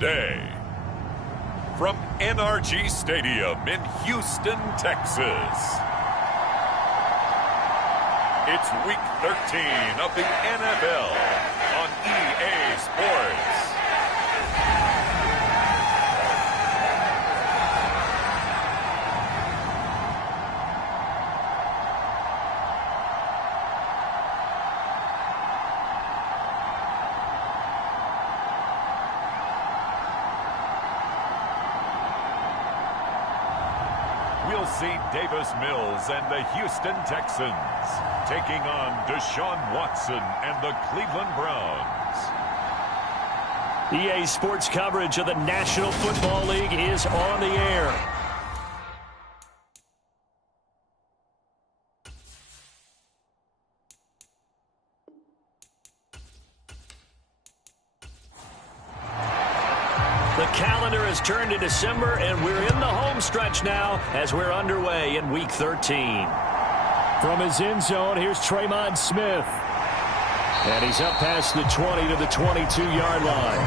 day. From NRG Stadium in Houston, Texas, it's Week 13 of the NFL on EA Sports. We'll see Davis Mills and the Houston Texans taking on Deshaun Watson and the Cleveland Browns. EA Sports coverage of the National Football League is on the air. The calendar has turned to December, and we're in the home stretch now as we're underway in Week 13. From his end zone, here's Tremon Smith. And he's up past the 20 to the 22-yard line.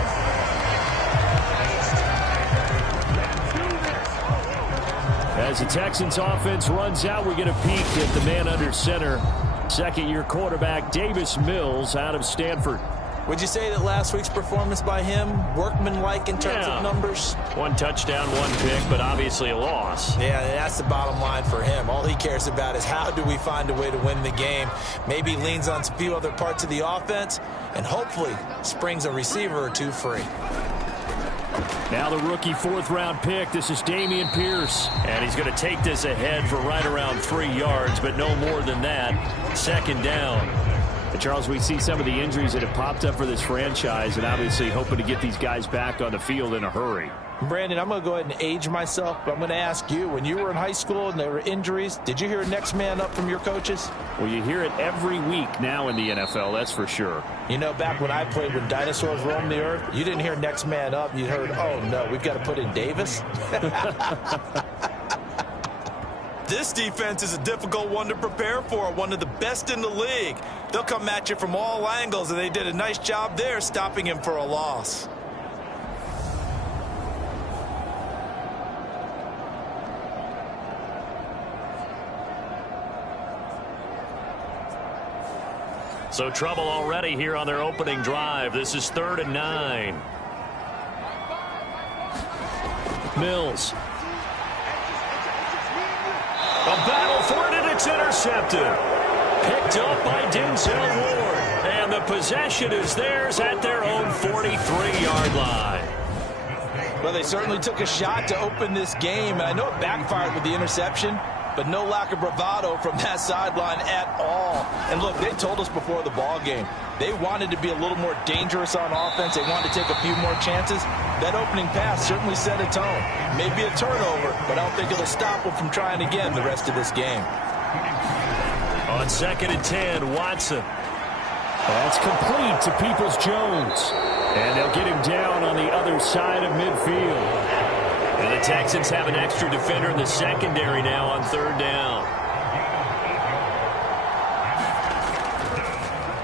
As the Texans offense runs out, we get a peek at the man under center. Second-year quarterback Davis Mills out of Stanford. Would you say that last week's performance by him, workmanlike in terms of numbers? One touchdown, one pick, but obviously a loss. Yeah, that's the bottom line for him. All he cares about is how do we find a way to win the game. Maybe leans on a few other parts of the offense, and hopefully springs a receiver or two free. Now the rookie fourth-round pick. This is Dameon Pierce. And he's going to take this ahead for right around 3 yards, but no more than that. Second down. And Charles, we see some of the injuries that have popped up for this franchise, and obviously hoping to get these guys back on the field in a hurry. Brandon, I'm going to go ahead and age myself, but I'm going to ask you, when you were in high school and there were injuries, did you hear next man up from your coaches? Well, you hear it every week now in the NFL, that's for sure. You know, back when I played when dinosaurs roamed the earth, you didn't hear next man up. You heard, oh, no, we've got to put in Davis. This defense is a difficult one to prepare for, one of the best in the league. They'll come at you from all angles, and they did a nice job there stopping him for a loss. So trouble already here on their opening drive. This is 3rd and 9. Mills. A battle for it, and it's intercepted. Picked up by Denzel Ward. And the possession is theirs at their own 43-yard line. Well, they certainly took a shot to open this game, and I know it backfired with the interception, but no lack of bravado from that sideline at all. And look, they told us before the ball game, they wanted to be a little more dangerous on offense. They wanted to take a few more chances. That opening pass certainly set a tone. Maybe a turnover, but I don't think it'll stop them from trying again the rest of this game. On 2nd and 10, Watson. That's complete to Peoples-Jones. And they'll get him down on the other side of midfield. And the Texans have an extra defender in the secondary now on 3rd down.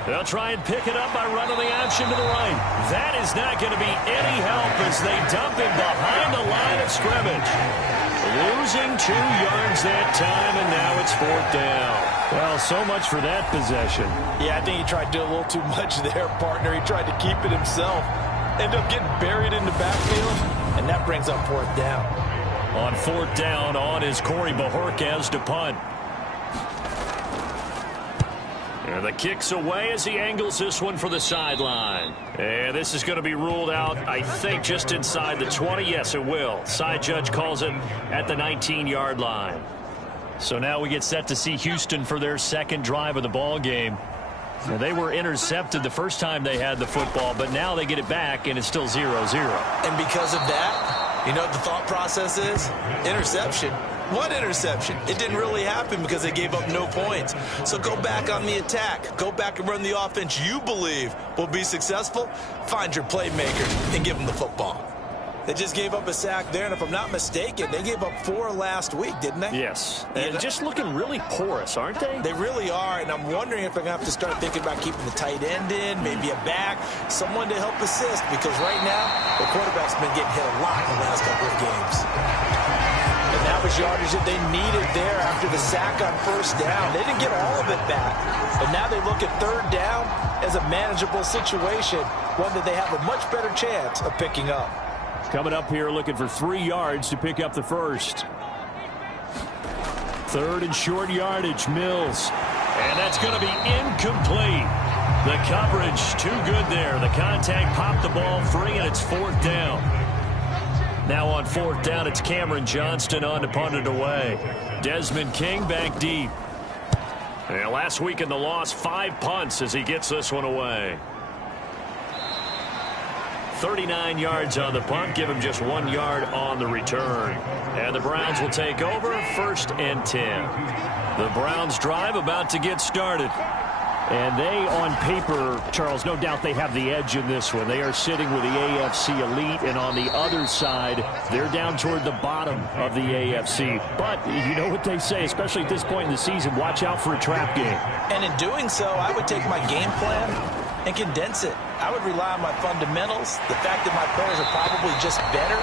They'll try and pick it up by running the option to the right. That is not going to be any help as they dump him behind the line of scrimmage. Losing 2 yards that time, and now it's 4th down. Well, so much for that possession. Yeah, I think he tried to do a little too much there, partner. He tried to keep it himself. Ended up getting buried in the backfield, and that brings up 4th down. On 4th down, on is Corey Bojorquez to punt. And the kick's away as he angles this one for the sideline. And this is going to be ruled out, I think, just inside the 20. Yes, it will. Side judge calls it at the 19-yard line. So now we get set to see Houston for their second drive of the ball game. Now, they were intercepted the first time they had the football, but now they get it back, and it's still 0-0. And because of that, you know what the thought process is? Interception. What interception? It didn't really happen because they gave up no points. So go back on the attack. Go back and run the offense you believe will be successful. Find your playmaker and give them the football. They just gave up a sack there, and if I'm not mistaken, they gave up 4 last week, didn't they? Yes. And just looking really porous, aren't they? They really are, and I'm wondering if they're going to have to start thinking about keeping the tight end in, maybe a back, someone to help assist, because right now, the quarterback's been getting hit a lot in the last couple of games. And that was yardage that they needed there after the sack on first down. They didn't get all of it back, but now they look at third down as a manageable situation, one that they have a much better chance of picking up. Coming up here looking for 3 yards to pick up the first. Third and short yardage, Mills. And that's going to be incomplete. The coverage too good there. The contact popped the ball free, and it's 4th down. Now on 4th down, it's Cameron Johnston on to punt it away. Desmond King back deep. And last week in the loss, 5 punts as he gets this one away. 39 yards on the punt, give him just 1 yard on the return. And the Browns will take over, 1st and 10. The Browns drive about to get started. And they, on paper, Charles, no doubt they have the edge in this one. They are sitting with the AFC elite, and on the other side, they're down toward the bottom of the AFC. But you know what they say, especially at this point in the season, watch out for a trap game. And in doing so, I would take my game plan and condense it. I would rely on my fundamentals, the fact that my players are probably just better,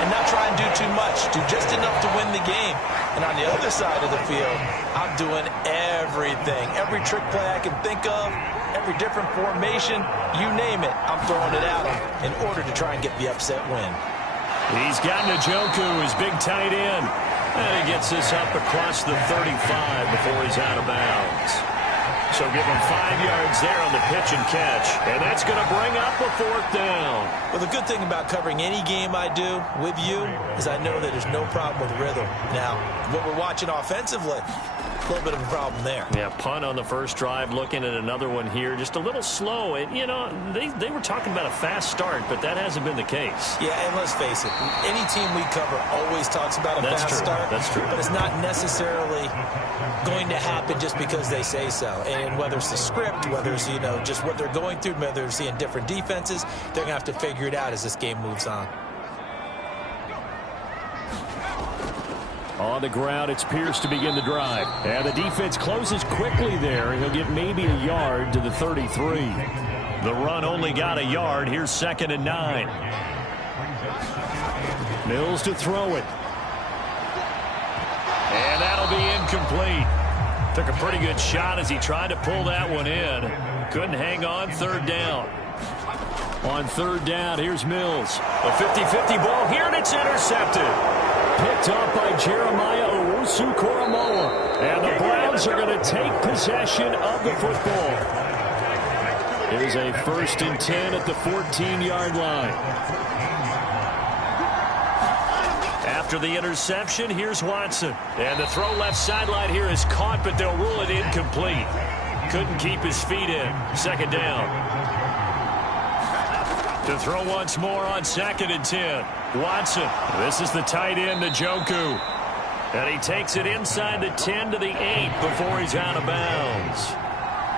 and not try and do too much, do just enough to win the game. And on the other side of the field, I'm doing everything. Every trick play I can think of, every different formation, you name it, I'm throwing it at him in order to try and get the upset win. He's got Njoku, his big tight end. And he gets this up across the 35 before he's out of bounds. So give him 5 yards there on the pitch and catch. And that's going to bring up a 4th down. Well, the good thing about covering any game I do with you is I know that there's no problem with rhythm. Now, what we're watching offensively, a little bit of a problem there. Yeah, punt on the first drive, looking at another one here. Just a little slow. And, you know, they were talking about a fast start, but that hasn't been the case. Yeah, and let's face it, any team we cover always talks about a fast start. That's true. But it's not necessarily going to happen just because they say so. And whether it's the script, whether it's, you know, just what they're going through, whether they're seeing different defenses, they're going to have to figure it out as this game moves on. On the ground, it's Pierce to begin the drive. And the defense closes quickly there. He'll get maybe a yard to the 33. The run only got a yard. Here's 2nd and 9. Mills to throw it. And that'll be incomplete. Took a pretty good shot as he tried to pull that one in. Couldn't hang on. 3rd down. On 3rd down, here's Mills. A 50-50 ball here, and it's intercepted. Picked up by Jeremiah Owusu-Koramoah. And the Browns are going to take possession of the football. Here's a 1st and 10 at the 14-yard line. After the interception, here's Watson. And the throw left sideline here is caught, but they'll rule it incomplete. Couldn't keep his feet in. 2nd down. To throw once more on 2nd and 10. Watson. This is the tight end, Njoku. And he takes it inside the 10 to the 8 before he's out of bounds.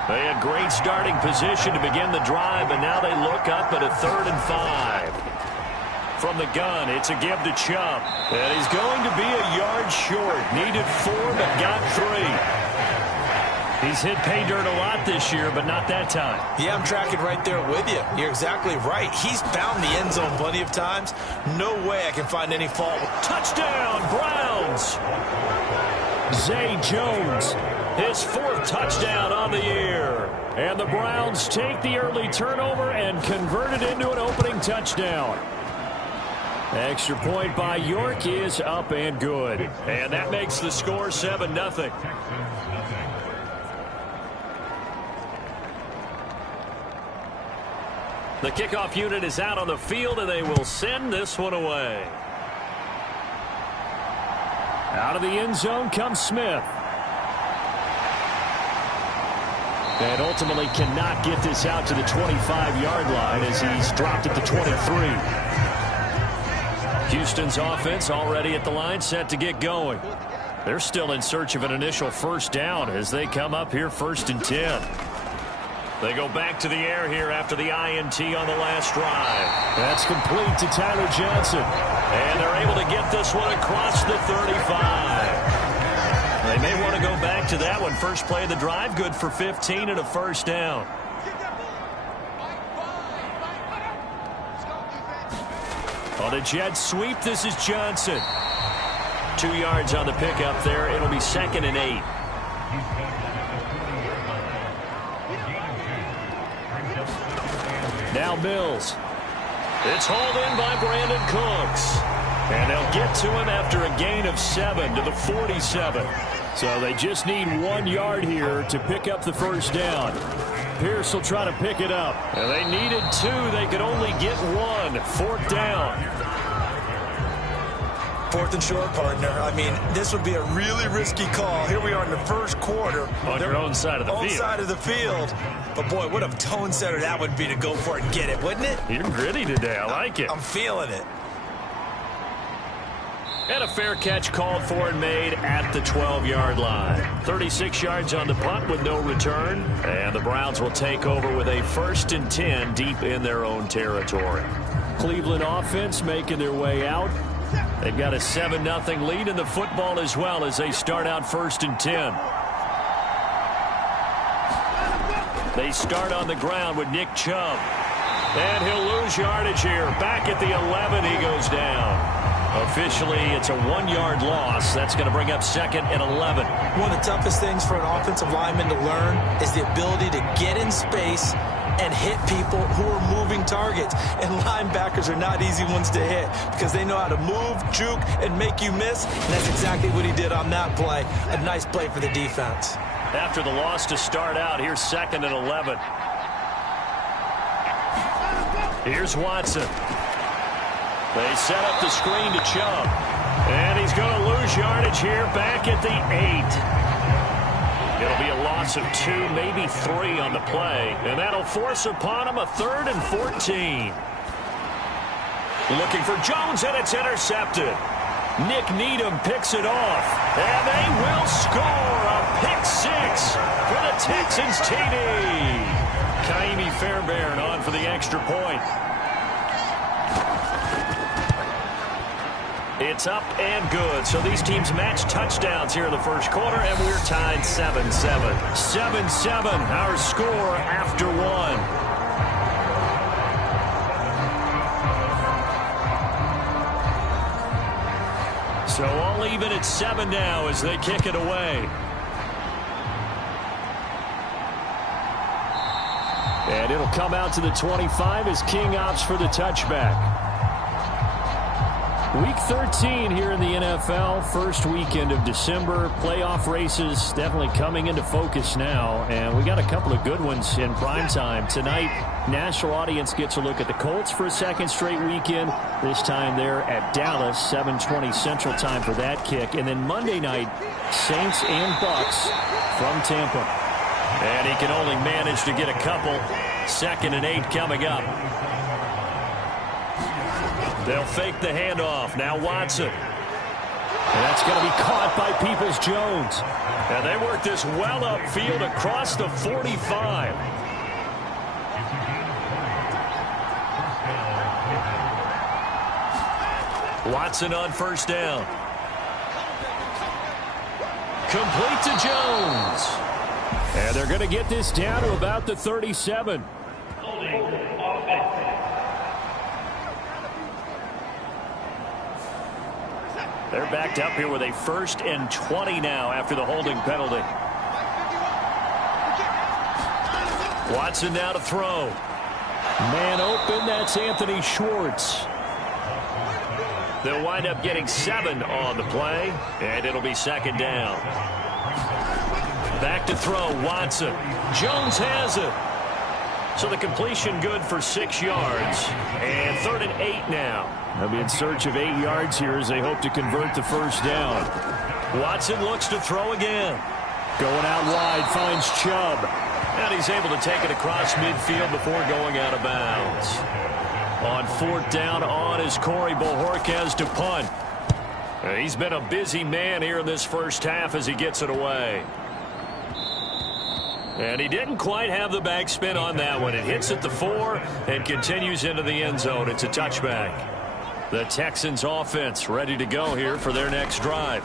They had great starting position to begin the drive, and now they look up at a 3rd and 5. From the gun, it's a give to Chubb. And he's going to be a yard short. Needed 4, but got 3. He's hit pay dirt a lot this year, but not that time. Yeah, I'm tracking right there with you. You're exactly right. He's found the end zone plenty of times. No way I can find any fault. Touchdown, Browns! Zay Jones, his 4th touchdown on the year. And the Browns take the early turnover and convert it into an opening touchdown. Extra point by York is up and good. And that makes the score 7-0. The kickoff unit is out on the field, and they will send this one away. Out of the end zone comes Smith. And ultimately cannot get this out to the 25-yard line as he's dropped at the 23. Houston's offense already at the line, set to get going. They're still in search of an initial 1st down as they come up here 1st and 10. They go back to the air here after the INT on the last drive. That's complete to Tyler Johnson. And they're able to get this one across the 35. They may want to go back to that one. First play of the drive, good for 15 and a first down. On a jet sweep, this is Johnson. 2 yards on the pickup there. It'll be 2nd and 8. Now Mills. It's hauled in by Brandon Cooks. And they'll get to him after a gain of 7 to the 47. So they just need 1 yard here to pick up the first down. Pierce will try to pick it up. And they needed 2. They could only get 1. 4th down. 4th and short, partner. I mean, this would be a really risky call. Here we are in the first quarter. On your own side of the field. Own side of the field. But, boy, what a tone setter that would be to go for it and get it, wouldn't it? You're gritty today. I like it. I'm feeling it. And a fair catch called for and made at the 12-yard line. 36 yards on the punt with no return. And the Browns will take over with a 1st and 10 deep in their own territory. Cleveland offense making their way out. They've got a 7-0 lead in the football as well as they start out 1st and 10. They start on the ground with Nick Chubb. And he'll lose yardage here. Back at the 11, he goes down. Officially, it's a 1-yard loss. That's going to bring up 2nd and 11. One of the toughest things for an offensive lineman to learn is the ability to get in space and hit people who are moving targets. And linebackers are not easy ones to hit because they know how to move, juke, and make you miss. And that's exactly what he did on that play. A nice play for the defense. After the loss to start out, here's 2nd and 11. Here's Watson. They set up the screen to Chubb. And he's going to lose yardage here back at the 8. It'll be a loss of 2, maybe 3 on the play. And that'll force upon him a 3rd and 14. Looking for Jones, and it's intercepted. Nick Needham picks it off. And they will score a pick 6 for the Texans TD. Kaimi Fairbairn on for the extra point. It's up and good. So these teams match touchdowns here in the first quarter, and we're tied 7-7. 7-7, our score after 1. So all even at 7 now as they kick it away. And it'll come out to the 25 as King opts for the touchback. Week 13 here in the NFL, first weekend of December. Playoff races definitely coming into focus now, and we got a couple of good ones in prime time. Tonight, national audience gets a look at the Colts for a 2nd straight weekend. This time they're at Dallas, 7:20 Central Time for that kick. And then Monday night, Saints and Bucks from Tampa. And he can only manage to get a couple. 2nd and 8 coming up. They'll fake the handoff. Now Watson. And that's going to be caught by Peoples-Jones. And they work this well upfield across the 45. Watson on 1st down. Complete to Jones. And they're going to get this down to about the 37. They're backed up here with a 1st and 20 now after the holding penalty. Watson now to throw. Man open, that's Anthony Schwartz. They'll wind up getting 7 on the play, and it'll be 2nd down. Back to throw, Watson. Jones has it. So the completion good for 6 yards, and 3rd and 8 now. They'll be in search of 8 yards here as they hope to convert the first down. Watson looks to throw again. Going out wide, finds Chubb. And he's able to take it across midfield before going out of bounds. On 4th down on is Corey Bojorquez to punt. He's been a busy man here in this first half as he gets it away. And he didn't quite have the backspin on that one. It hits at the 4 and continues into the end zone. It's a touchback. The Texans offense ready to go here for their next drive.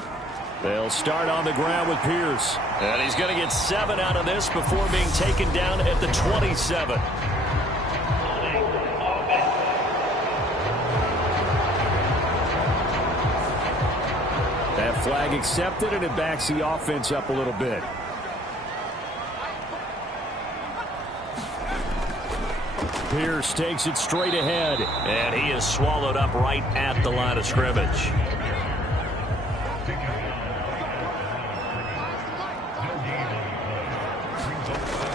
They'll start on the ground with Pierce. And he's going to get 7 out of this before being taken down at the 27. That flag accepted, and it backs the offense up a little bit. Pierce takes it straight ahead. And he is swallowed up right at the line of scrimmage.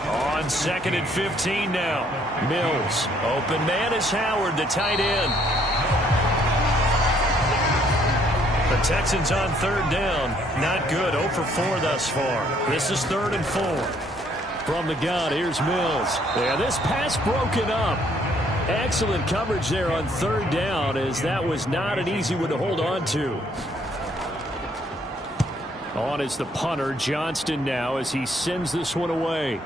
On 2nd and 15 now. Mills. Open man is Howard, the tight end. The Texans on 3rd down. Not good. 0 for 4 thus far. This is 3rd and 4. From the gun, here's Mills. Yeah, this pass broken up. Excellent coverage there on 3rd down, as that was not an easy one to hold on to. On is the punter, Johnston, now, as he sends this one away.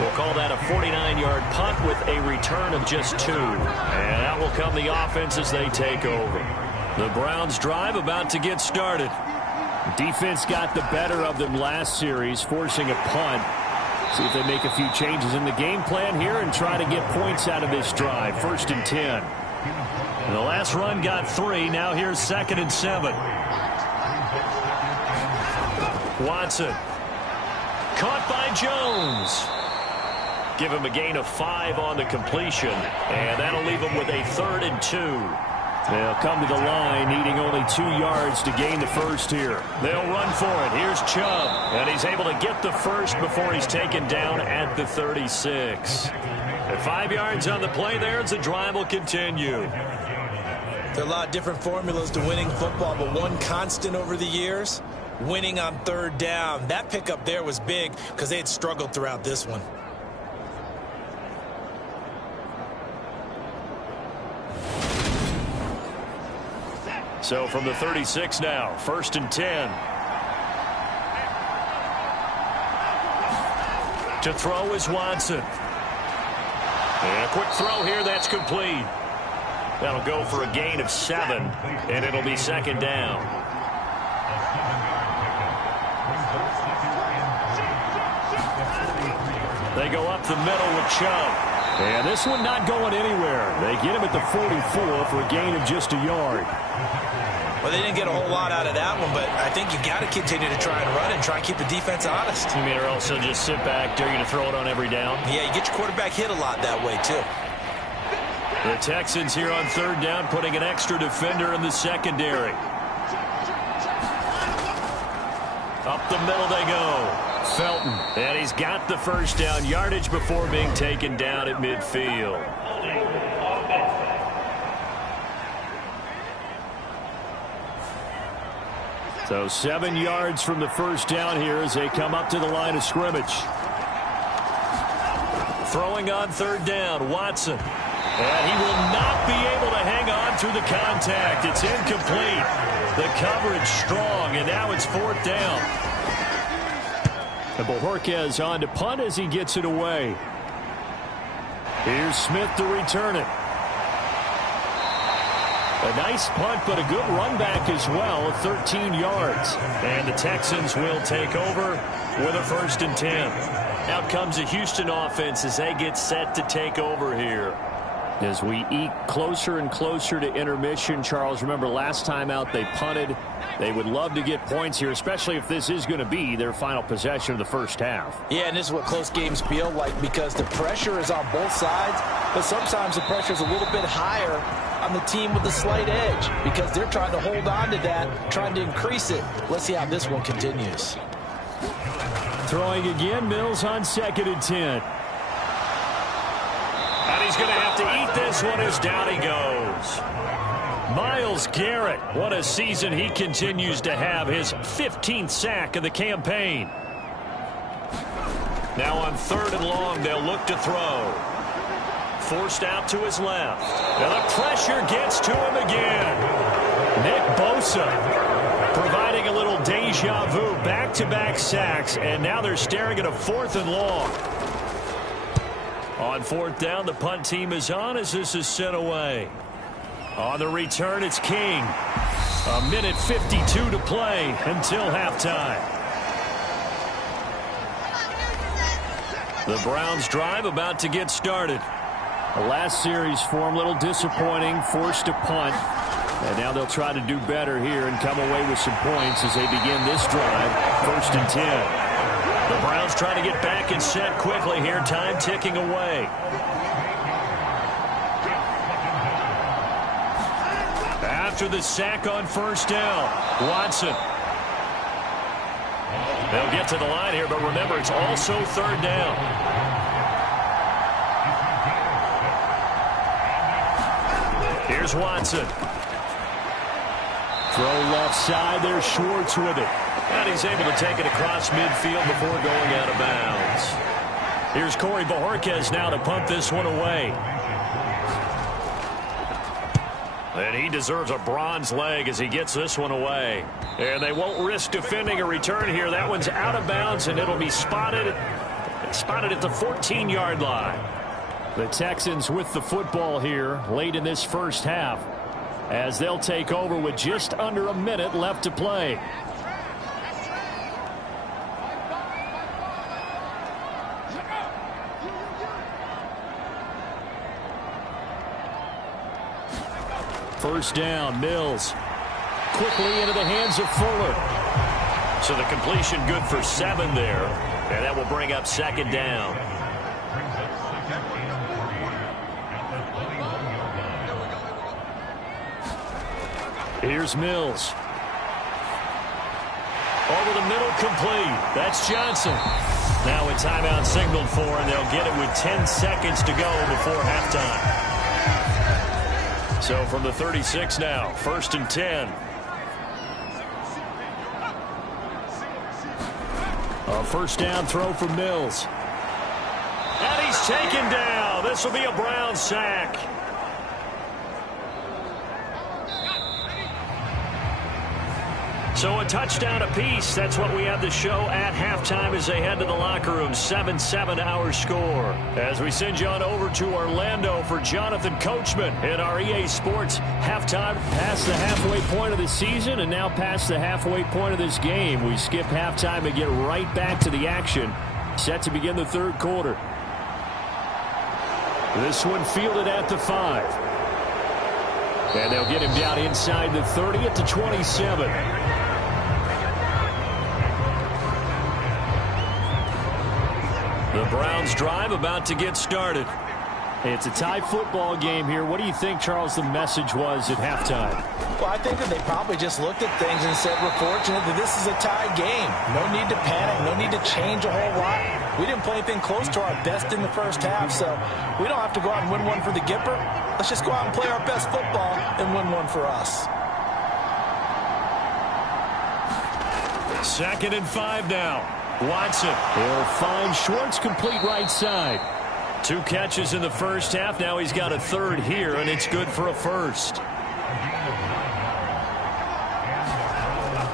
We'll call that a 49-yard punt with a return of just 2. And that will come the offense as they take over. The Browns drive about to get started. Defense got the better of them last series, forcing a punt. See if they make a few changes in the game plan here and try to get points out of this drive. 1st and 10. And the last run got 3. Now here's 2nd and 7. Watson. Caught by Jones. Give him a gain of 5 on the completion. And that'll leave him with a 3rd and 2. They'll come to the line, needing only 2 yards to gain the first here. They'll run for it. Here's Chubb. And he's able to get the first before he's taken down at the 36. At 5 yards on the play there as the drive will continue. There are a lot of different formulas to winning football, but one constant over the years, winning on 3rd down. That pickup there was big because they had struggled throughout this one. So from the 36 now, 1st and 10. To throw is Watson. And a quick throw here, that's complete. That'll go for a gain of 7, and it'll be 2nd down. They go up the middle with Chubb. And this one not going anywhere. They get him at the 44 for a gain of just a yard. Well, they didn't get a whole lot out of that one, but I think you got to continue to try and run and try and keep the defense honest. You mean, or else they'll just sit back, dare you to throw it on every down? Yeah, you get your quarterback hit a lot that way, too. The Texans here on 3rd down, putting an extra defender in the secondary. Up the middle they go. Felton, and he's got the first down, yardage before being taken down at midfield. So 7 yards from the first down here as they come up to the line of scrimmage. Throwing on 3rd down, Watson. And he will not be able to hang on through the contact. It's incomplete. The coverage strong, and now it's 4th down. And Bojorquez on to punt as he gets it away. Here's Smith to return it. A nice punt, but a good run back as well, 13 yards. And the Texans will take over with a 1st and 10. Out comes the Houston offense as they get set to take over here. As we eke closer and closer to intermission, Charles, remember last time out they punted. They would love to get points here, especially if this is going to be their final possession of the first half. Yeah, and this is what close games feel like because the pressure is on both sides, but sometimes the pressure is a little bit higher on the team with the slight edge because they're trying to hold on to that, trying to increase it. Let's see how this one continues. Throwing again, Mills on 2nd and 10. And he's going to have to eat this one as down he goes. Myles Garrett, what a season he continues to have. His 15th sack of the campaign. Now on 3rd and long, they'll look to throw. Forced out to his left. And the pressure gets to him again. Nick Bosa providing a little deja vu, back-to-back sacks, and now they're staring at a 4th and long. On 4th down, the punt team is on as this is sent away. On the return, it's King. A minute 52 to play until halftime. The Browns drive about to get started. The last series for them, a little disappointing, forced to punt. And now they'll try to do better here and come away with some points as they begin this drive. 1st and 10. The Browns trying to get back and set quickly here. Time ticking away. After the sack on 1st down, Watson. They'll get to the line here, but remember, it's also 3rd down. Here's Watson. Throw left side. There's Schwartz with it. And he's able to take it across midfield before going out of bounds. Here's Corey Bojorquez now to punt this one away. And he deserves a bronze leg as he gets this one away. And they won't risk defending a return here. That one's out of bounds, and it'll be spotted at the 14-yard line. The Texans with the football here late in this first half as they'll take over with just under a minute left to play. First down, Mills. Quickly into the hands of Fuller. So the completion good for 7 there. And that will bring up 2nd down. Here's Mills. Over the middle, complete. That's Johnson. Now a timeout signaled for, and they'll get it with 10 seconds to go before halftime. So from the 36 now, 1st and 10. A 1st down throw for Mills. And he's taken down. This will be a Brown sack. So a touchdown apiece. That's what we have to show at halftime as they head to the locker room. 7-7 our score. As we send you on over to Orlando for Jonathan Coachman in our EA Sports halftime. Past the halfway point of the season and now past the halfway point of this game. We skip halftime and get right back to the action. Set to begin the 3rd quarter. This one fielded at the 5. And they'll get him down inside the 30 at the 27. The Browns drive about to get started. It's a tie football game here. What do you think, Charles, the message was at halftime? Well, I think that they probably just looked at things and said, we're fortunate that this is a tie game. No need to panic. No need to change a whole lot. We didn't play anything close to our best in the first half, so we don't have to go out and win one for the Gipper. Let's just go out and play our best football and win one for us. 2nd and 5 now. Watson. He'll find Schwartz complete right side. 2 catches in the first half. Now he's got a 3rd here, and it's good for a 1st.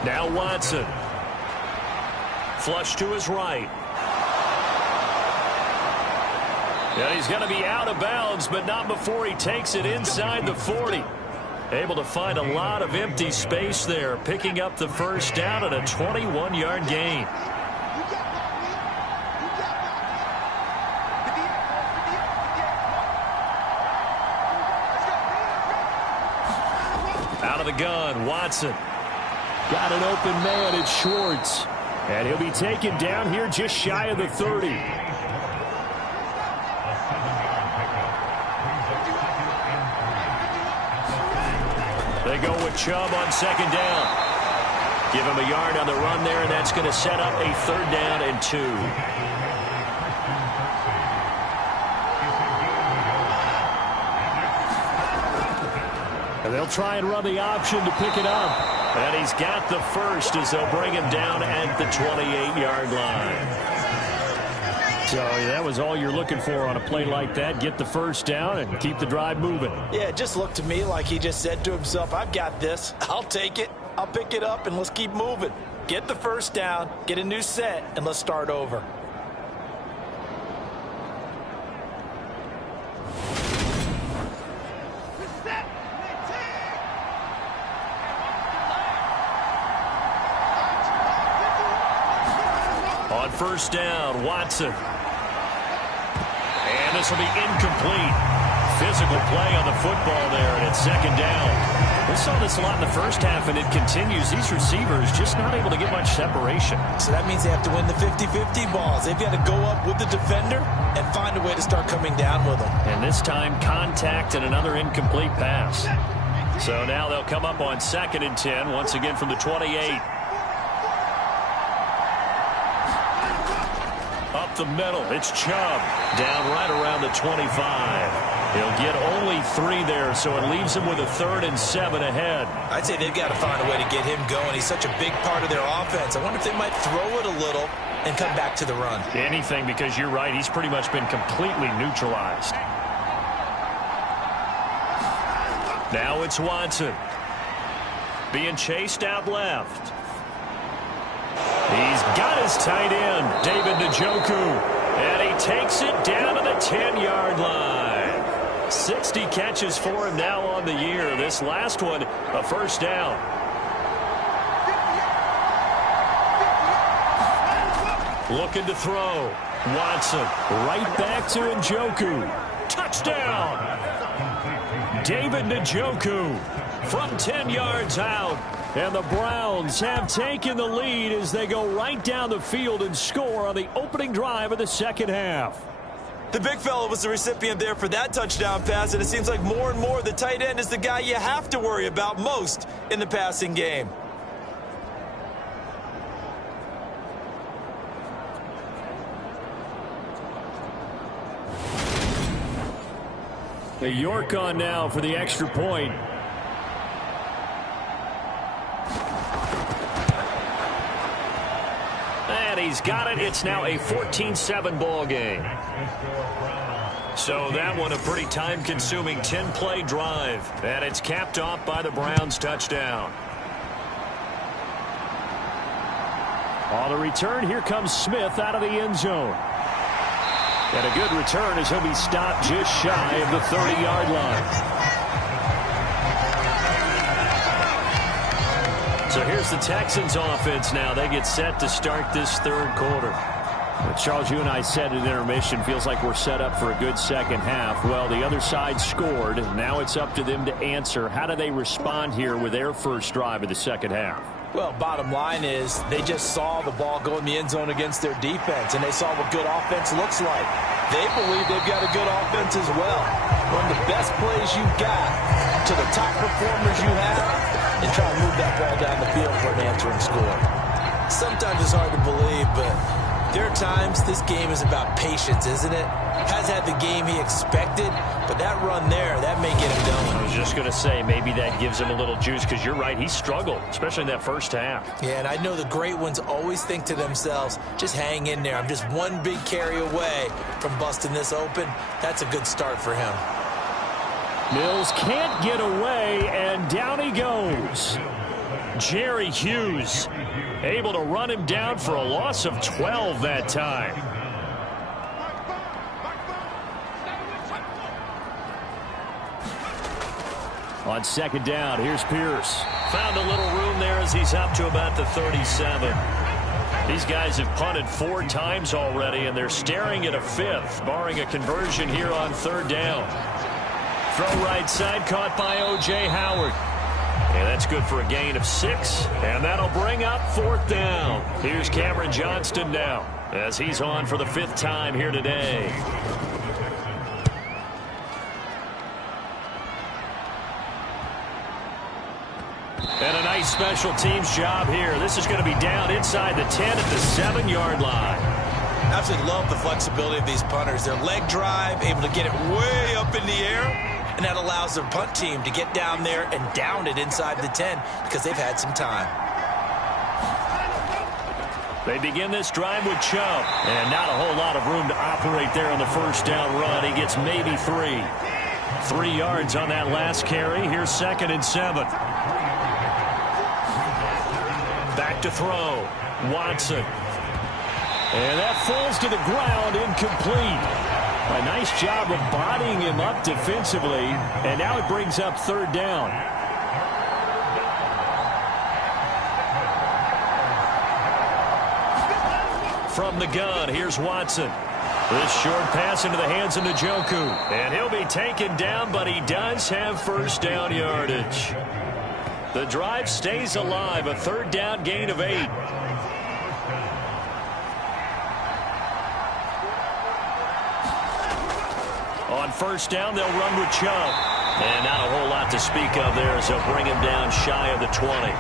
Now Watson. Flush to his right. And he's going to be out of bounds, but not before he takes it inside the 40. Able to find a lot of empty space there, picking up the 1st down at a 21-yard gain. Out of the gun, Watson. Got an open man, it's Schwartz. And he'll be taken down here just shy of the 30. They go with Chubb on 2nd down. Give him a yard on the run there, and that's going to set up a 3rd down and 2. And they'll try and run the option to pick it up. And he's got the 1st as they'll bring him down at the 28-yard line. So that was all you're looking for on a play like that. Get the 1st down and keep the drive moving. Yeah, it just looked to me like he just said to himself, I've got this. I'll take it. I'll pick it up, and let's keep moving. Get the first down, get a new set, and let's start over. On first down, Watson. And this will be incomplete. Physical play on the football there, and it's second down. We saw this a lot in the first half, and it continues. These receivers just not able to get much separation. So that means they have to win the 50-50 balls. They've got to go up with the defender and find a way to start coming down with them. And this time, contact and another incomplete pass. So now they'll come up on 2nd and 10, once again from the 28. Up the middle, it's Chubb. Down right around the 25. He'll get only 3 there, so it leaves him with a 3rd and 7 ahead. I'd say they've got to find a way to get him going. He's such a big part of their offense. I wonder if they might throw it a little and come back to the run. Anything, because you're right, he's pretty much been completely neutralized. Now it's Watson. Being chased out left. He's got his tight end, David Njoku. And he takes it down to the 10-yard line. 60 catches for him now on the year. This last one, a first down. Looking to throw. Watson right back to Njoku. Touchdown. David Njoku from 10 yards out. And the Browns have taken the lead as they go right down the field and score on the opening drive of the second half. The big fella was the recipient there for that touchdown pass, and it seems like more and more the tight end is the guy you have to worry about most in the passing game. The York on now for the extra point. And he's got it. It's now a 14-7 ball game. So that one a pretty time-consuming 10-play drive. And it's capped off by the Browns touchdown. On the return, here comes Smith out of the end zone. And a good return as he'll be stopped just shy of the 30-yard line. So here's the Texans offense now. They get set to start this third quarter. Well, Charles, you and I said at intermission, feels like we're set up for a good second half. Well, the other side scored. Now it's up to them to answer. How do they respond here with their first drive of the second half? Well, bottom line is they just saw the ball go in the end zone against their defense, and they saw what good offense looks like. They believe they've got a good offense as well. Run the best plays you've got to the top performers you have and try to move that ball down the field for an answering score. Sometimes it's hard to believe, but there are times this game is about patience, isn't it? Has had the game he expected, but that run there, that may get him going. I was just going to say, maybe that gives him a little juice, because you're right, he struggled, especially in that first half. Yeah, and I know the great ones always think to themselves, just hang in there. I'm just one big carry away from busting this open. That's a good start for him. Mills can't get away, and down he goes. Jerry Hughes able to run him down for a loss of 12 that time. On second down, here's Pierce. Found a little room there as he's up to about the 37. These guys have punted 4 times already, and they're staring at a 5th, barring a conversion here on third down. Throw right side, caught by O.J. Howard. And that's good for a gain of 6, and that'll bring up 4th down. Here's Cameron Johnston now, as he's on for the 5th time here today. And a nice special teams job here. This is going to be down inside the 10 at the 7-yard line. Absolutely love the flexibility of these punters. Their leg drive, able to get it way up in the air, and that allows their punt team to get down there and down it inside the 10 because they've had some time. They begin this drive with Chubb, and not a whole lot of room to operate there on the first down run. He gets maybe 3. 3 yards on that last carry. Here's 2nd and 7. Back Back to throw. Watson. And that falls to the ground, incomplete. A nice job of bodying him up defensively, and now it brings up third down. From the gun, here's Watson. This short pass into the hands of Njoku. And he'll be taken down, but he does have first down yardage. The drive stays alive, a third down gain of 8. On first down, they'll run with Chubb. And not a whole lot to speak of there as they'll bring him down shy of the 20.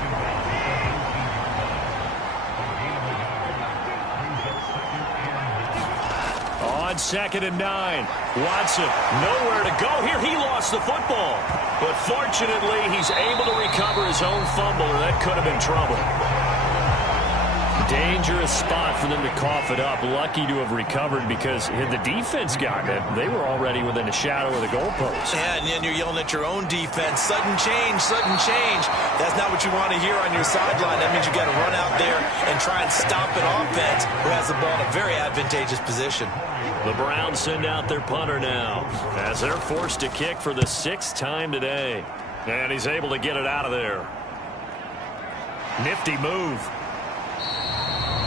On 2nd and 9, Watson nowhere to go here. He lost the football. But fortunately, he's able to recover his own fumble, or that could have been trouble. Dangerous spot for them to cough it up. Lucky to have recovered because had the defense gotten it, they were already within a shadow of the goalpost. Yeah, and then you're yelling at your own defense. Sudden change, sudden change. That's not what you want to hear on your sideline. That means you got to run out there and try and stop an offense who has the ball in a very advantageous position. The Browns send out their punter now as they're forced to kick for the 6th time today. And he's able to get it out of there. Nifty move.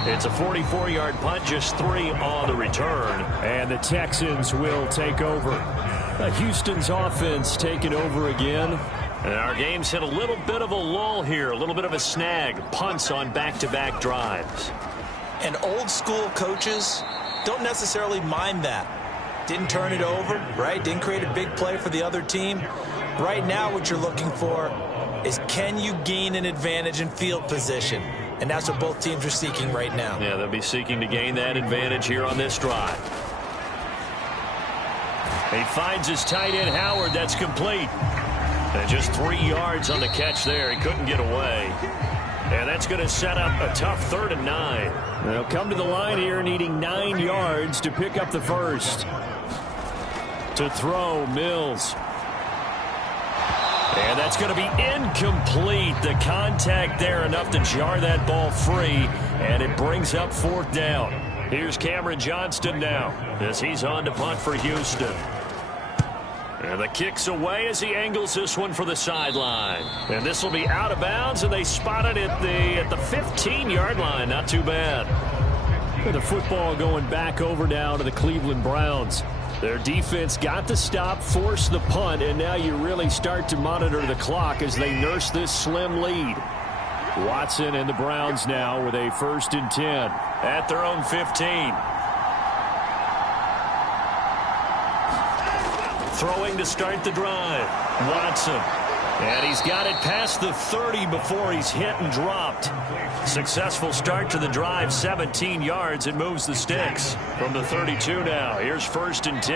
It's a 44-yard punt, just 3 on the return. And the Texans will take over. Houston's offense taking over again. And our game's hit a little bit of a lull here, a little bit of a snag. Punts on back-to-back drives. And old-school coaches don't necessarily mind that. Didn't turn it over, right? Didn't create a big play for the other team. Right now what you're looking for is, can you gain an advantage in field position? And that's what both teams are seeking right now. Yeah, they'll be seeking to gain that advantage here on this drive. He finds his tight end, Howard. That's complete. And just 3 yards on the catch there. He couldn't get away. And that's going to set up a tough 3rd and 9. They'll come to the line here needing 9 yards to pick up the first. To throw, Mills. And that's going to be incomplete. The contact there enough to jar that ball free, and it brings up 4th down. Here's Cameron Johnston now as he's on to punt for Houston. And the kick's away as he angles this one for the sideline. And this will be out of bounds, and they spot it at the 15-yard line. Not too bad. And the football going back over now to the Cleveland Browns. Their defense got the stop, forced the punt, and now you really start to monitor the clock as they nurse this slim lead. Watson and the Browns now with a 1st and 10 at their own 15. Throwing to start the drive. Watson. And he's got it past the 30 before he's hit and dropped. Successful start to the drive, 17 yards, and moves the sticks. From the 32 now, here's 1st and 10.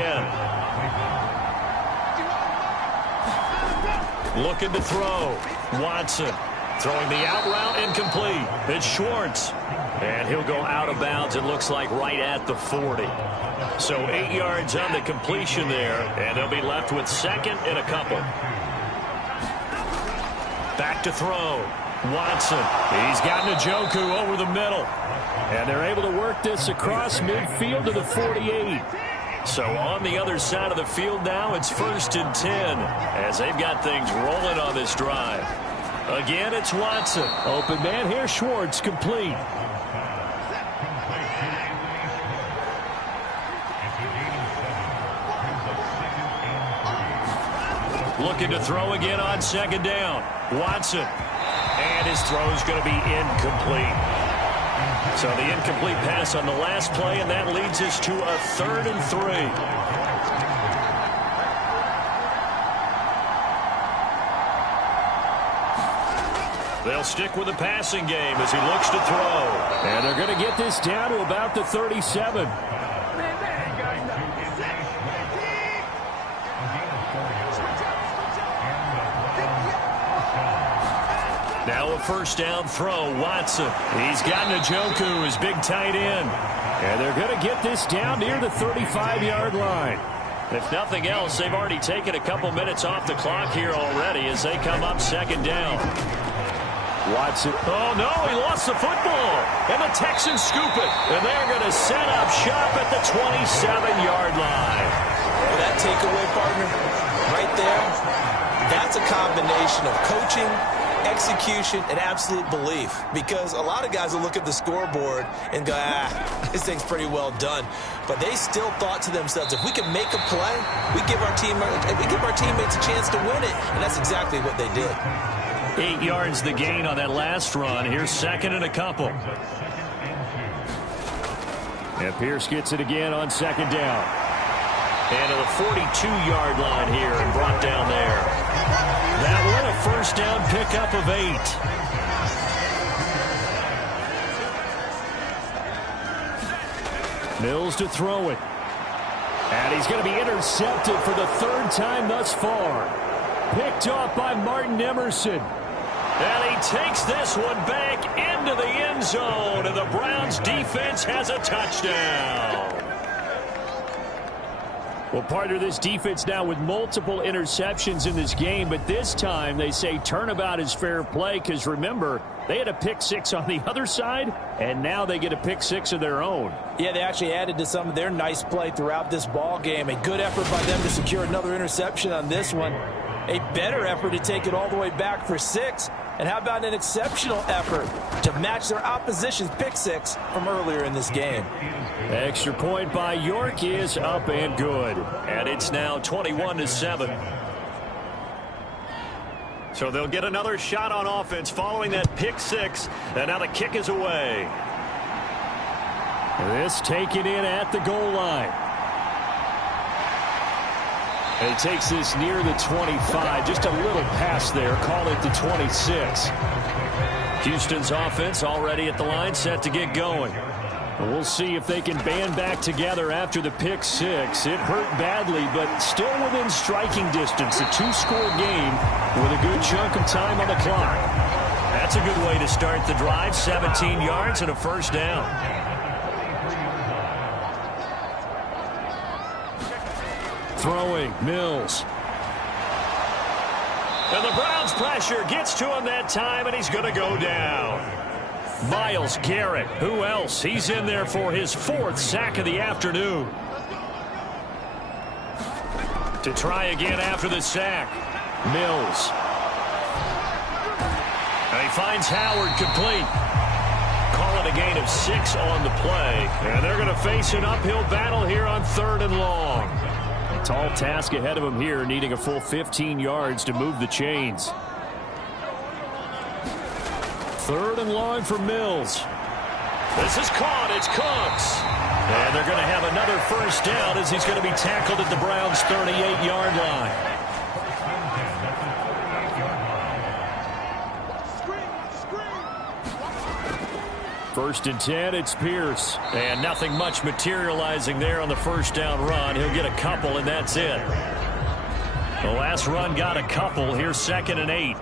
Looking to throw. Watson throwing the out route, incomplete. It's Schwartz. And he'll go out of bounds, it looks like right at the 40. So 8 yards on the completion there, and they'll be left with 2nd and a couple. Back to throw. Watson. He's got Njoku over the middle. And they're able to work this across midfield to the 48. So on the other side of the field now, it's 1st and 10 as they've got things rolling on this drive. Again, it's Watson. Open man here, Schwartz, complete. Looking to throw again on 2nd down. Watson. And his throw is going to be incomplete. So the incomplete pass on the last play, and that leads us to a 3rd and 3. They'll stick with the passing game as he looks to throw. And they're going to get this down to about the 37. Now a 1st down throw. Watson. He's got Njoku, his big tight end. And they're going to get this down near the 35-yard line. If nothing else, they've already taken a couple minutes off the clock here already as they come up 2nd down. Watson. Oh, no, he lost the football. And the Texans scoop it. And they're going to set up shop at the 27-yard line. Well, that takeaway, partner, right there, that's a combination of coaching, execution, and absolute belief. Because a lot of guys will look at the scoreboard and go, this thing's pretty well done. But they still thought to themselves, if we can make a play, we give our teammates a chance to win it. And that's exactly what they did. 8 yards the gain on that last run. Here's second and a couple. And Pierce gets it again on second down. And to the 42-yard line here and brought down there. That one a first down pickup of 8. Mills to throw it. And he's going to be intercepted for the third time thus far. Picked off by Martin Emerson. And he takes this one back into the end zone. And the Browns defense has a touchdown. Well, partner, this defense now with multiple interceptions in this game, but this time they say turnabout is fair play because, remember, they had a pick six on the other side, and now they get a pick six of their own. Yeah, they actually added to some of their nice play throughout this ball game. A good effort by them to secure another interception on this one. A better effort to take it all the way back for 6. And how about an exceptional effort to match their opposition's pick six from earlier in this game? Extra point by York is up and good. And it's now 21-7. So they'll get another shot on offense following that pick six. And now the kick is away. This taken in at the goal line. And he takes this near the 25. Just a little pass there. Call it the 26. Houston's offense already at the line, set to get going. And we'll see if they can band back together after the pick six. It hurt badly, but still within striking distance. A 2-score game with a good chunk of time on the clock. That's a good way to start the drive. 17 yards and a first down. Throwing, Mills. And the Browns pressure gets to him that time, and he's going to go down. Myles Garrett, who else? He's in there for his 4th sack of the afternoon. To try again after the sack. Mills. And he finds Howard complete. Call it a gain of 6 on the play. And they're going to face an uphill battle here on 3rd and long. Tall task ahead of him here, needing a full 15 yards to move the chains. 3rd and long for Mills. This is caught. It's Cooks. And they're going to have another first down as he's going to be tackled at the Browns' 38-yard line. First and 10, it's Pierce. And nothing much materializing there on the first down run. He'll get a couple, and that's it. The last run got a couple. Here's 2nd and 8.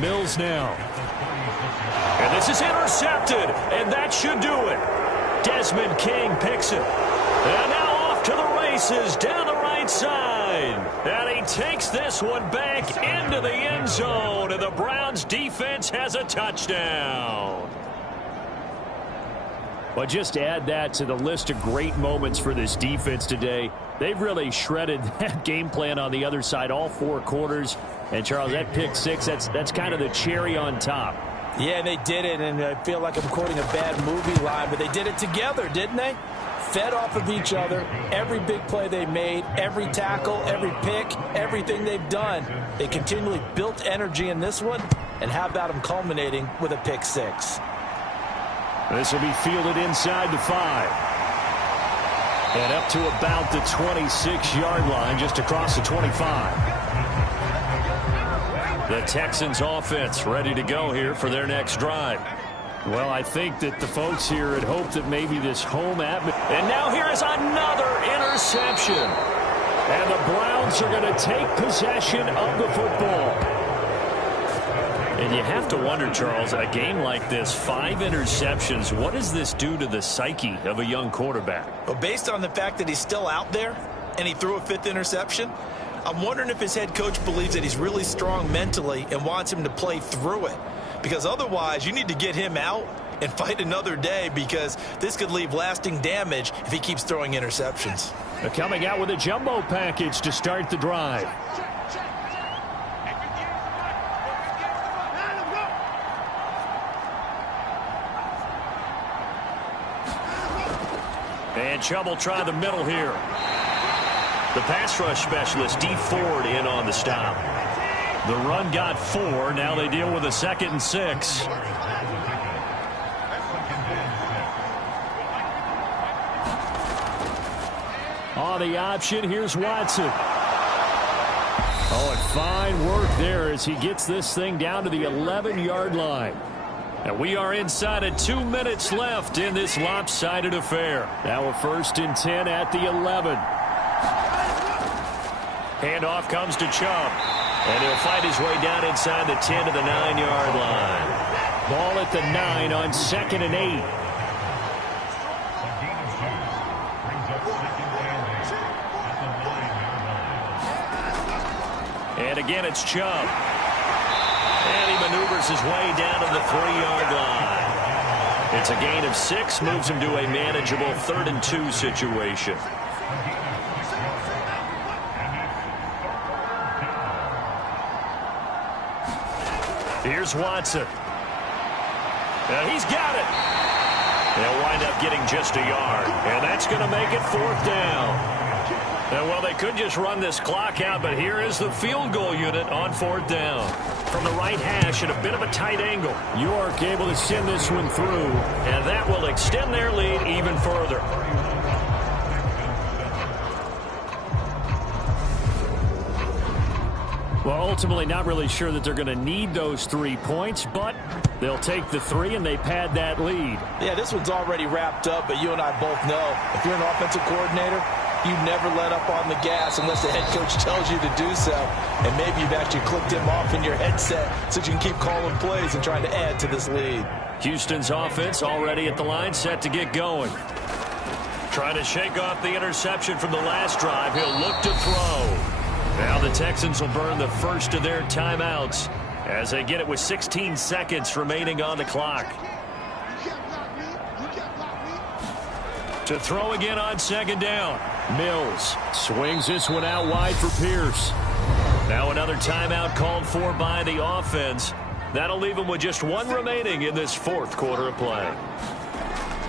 Mills now. And this is intercepted, and that should do it. Desmond King picks it. And now off to the races down the right side. And he takes this one back into the end zone, and the Browns defense has a touchdown. Well, just add that to the list of great moments for this defense today. They've really shredded that game plan on the other side all 4 quarters. And, Charles, that pick six, that's kind of the cherry on top. Yeah, they did it, and I feel like I'm quoting a bad movie line, but they did it together, didn't they? Fed off of each other, every big play they made, every tackle, every pick, everything they've done. They continually built energy in this one, and how about them culminating with a pick six? This will be fielded inside the 5. And up to about the 26-yard line, just across the 25. The Texans offense ready to go here for their next drive. Well, I think that the folks here had hoped that maybe this home atmosphere. And now here is another interception. And the Browns are going to take possession of the football. And you have to wonder, Charles, a game like this, 5 interceptions, what does this do to the psyche of a young quarterback? Well, based on the fact that he's still out there and he threw a 5th interception, I'm wondering if his head coach believes that he's really strong mentally and wants him to play through it. Because otherwise, you need to get him out and fight another day, because this could leave lasting damage if he keeps throwing interceptions. They're coming out with a jumbo package to start the drive. And Chubb will try the middle here. The pass rush specialist, D. Ford, in on the stop. The run got 4. Now they deal with a 2nd and 6. On the option, here's Watson. Oh, and fine work there as he gets this thing down to the 11-yard line. And we are inside of 2 minutes left in this lopsided affair. Now a 1st and 10 at the 11. Handoff comes to Chubb. And he'll fight his way down inside the 10 to the 9-yard line. Ball at the 9 on 2nd and 8. And again, it's Chubb. And he maneuvers his way down to the 3-yard line. It's a gain of 6, moves him to a manageable 3rd and 2 situation. Here's Watson. He's got it. They'll wind up getting just a yard. And that's going to make it 4th down. And, well, they could just run this clock out, but here is the field goal unit on 4th down. From the right hash at a bit of a tight angle. York able to send this one through. And that will extend their lead even further. Well, ultimately not really sure that they're going to need those 3 points, but they'll take the 3 and they pad that lead. Yeah, this one's already wrapped up, but you and I both know if you're an offensive coordinator, you never let up on the gas unless the head coach tells you to do so. And maybe you've actually clicked him off in your headset so you can keep calling plays and trying to add to this lead. Houston's offense already at the line, set to get going. Trying to shake off the interception from the last drive. He'll look to throw. Now the Texans will burn the first of their timeouts as they get it with 16 seconds remaining on the clock. To throw again on 2nd down. Mills swings this one out wide for Pierce. Now another timeout called for by the offense. That'll leave them with just 1 remaining in this 4th quarter of play.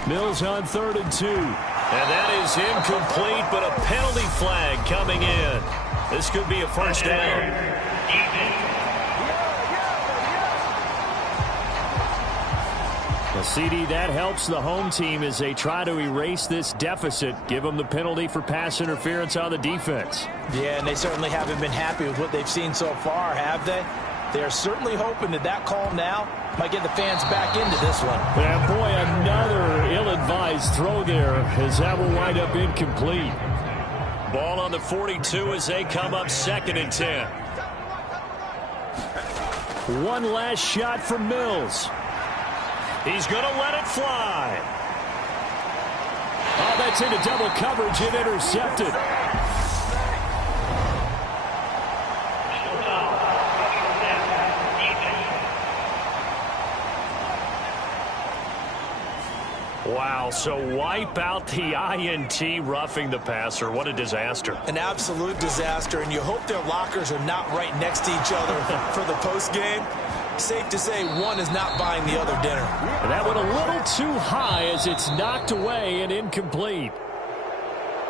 Mills on 3rd and 2. And that is incomplete, but a penalty flag coming in. This could be a 1st down. Well, CD, that helps the home team as they try to erase this deficit. Give them the penalty for pass interference on the defense. Yeah, and they certainly haven't been happy with what they've seen so far, have they? They are certainly hoping that that call now might get the fans back into this one. And boy, another ill-advised throw there as that will wind up incomplete. Ball on the 42 as they come up 2nd and 10. One last shot from Mills. He's going to let it fly. Oh, that's into double coverage and intercepted. Wow, so wipe out the INT, roughing the passer. What a disaster. An absolute disaster, and you hope their lockers are not right next to each other for the postgame. Safe to say one is not buying the other dinner. And that went a little too high as it's knocked away and incomplete.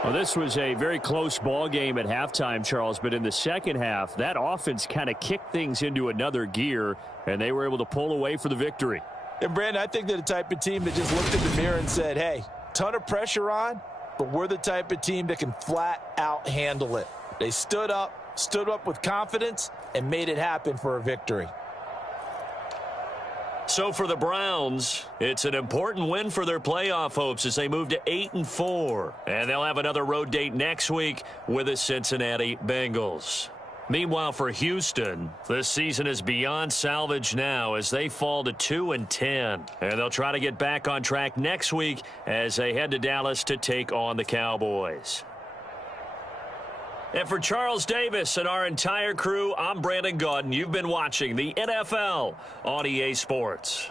Well, this was a very close ball game at halftime, Charles, but in the second half, that offense kind of kicked things into another gear, and they were able to pull away for the victory. And, Brandon, I think they're the type of team that just looked in the mirror and said, hey, ton of pressure on, but we're the type of team that can flat out handle it. They stood up with confidence, and made it happen for a victory. So for the Browns, it's an important win for their playoff hopes as they move to 8-4. And they'll have another road date next week with the Cincinnati Bengals. Meanwhile, for Houston, this season is beyond salvage now as they fall to 2-10. And they'll try to get back on track next week as they head to Dallas to take on the Cowboys. And for Charles Davis and our entire crew, I'm Brandon Gaudin. You've been watching the NFL on EA Sports.